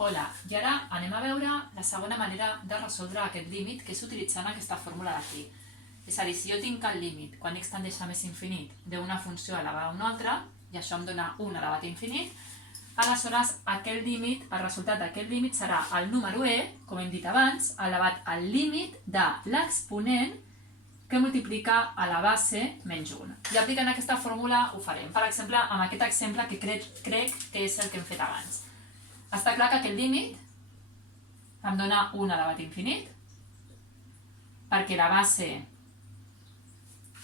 Hola, i ara anem a veure la segona manera de resoldre aquest límit, que és utilitzant aquesta fórmula d'aquí. És a dir, si jo tinc el límit quan x tendeix a més infinit d'una funció elevada a una altra, i això em dona 1 elevat a infinit, aleshores aquest límit, el resultat d'aquest límit serà el número e, com hem dit abans, elevat al límit de l'exponent que multiplica a la base menys 1. I aplicant aquesta fórmula ho farem. Per exemple, amb aquest exemple que crec que és el que hem fet abans. Està clar que aquest límit em dona 1 elevat a infinit, perquè la base,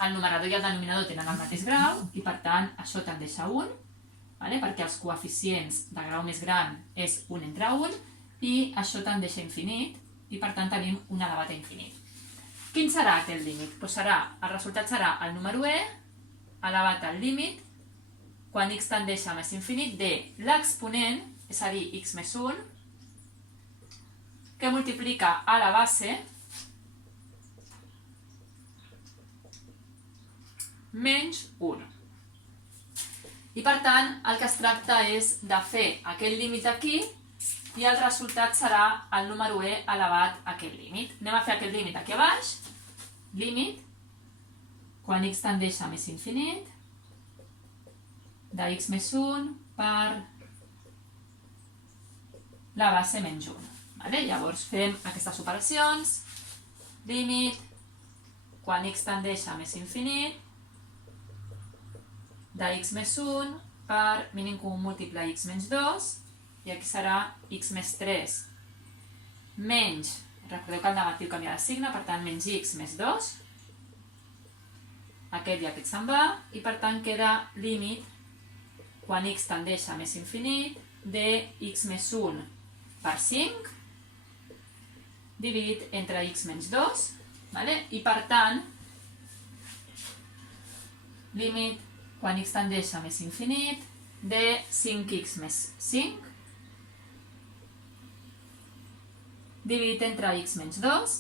el numerador i el denominador tenen el mateix grau, i per tant això tendeix a 1, perquè els coeficients de grau més gran és 1 entre 1, i això tendeix a infinit, i per tant tenim 1 elevat a infinit. Quin serà aquest límit? El resultat serà el número e elevat al límit quan x tendeix a més infinit de l'exponent, és a dir, x més 1, que multiplica a la base menys 1. I per tant, el que es tracta és de fer aquest límit aquí i el resultat serà el número e elevat a aquest límit. Anem a fer aquest límit aquí a baix. Límit, quan x tendeix a més infinit, de x més 1 per la base menys 1. Llavors fem aquestes operacions. Límit, quan x tendeix a més infinit, de x més 1 per mínim comú múltiple x menys 2, i aquí serà x més 3 menys, recordeu que el negatiu canvia de signe, per tant menys x més 2, aquest i aquest se'n va, i per tant queda límit quan x tendeix a més infinit de x més 1 per 5 dividit entre x menys 2, i per tant límit quan x tendeix a més infinit de 5x més 5 dividit entre x menys 2,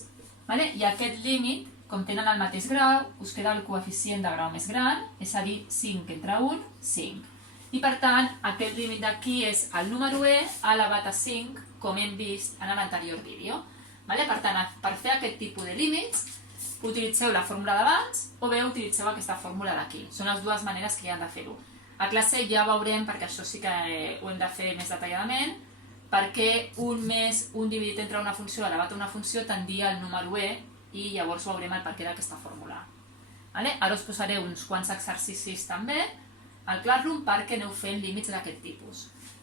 i aquest límit, com tenen el mateix grau, us queda el coeficient de grau més gran, és a dir, 5 entre 1, 5. I per tant, aquest límit d'aquí és el número e elevat a 5, com hem vist en l'anterior vídeo. Per tant, per fer aquest tipus de límits, utilitzeu la fórmula d'abans o bé utilitzeu aquesta fórmula d'aquí. Són les dues maneres que hi ha de fer-ho. A classe ja veurem, perquè això sí que ho hem de fer més detalladament, perquè 1 dividit entre una funció elevat a una funció tendia al número e i llavors veurem el perquè d'aquesta fórmula. Ara us posaré uns quants exercicis també al Classroom perquè aneu fent límits d'aquest tipus.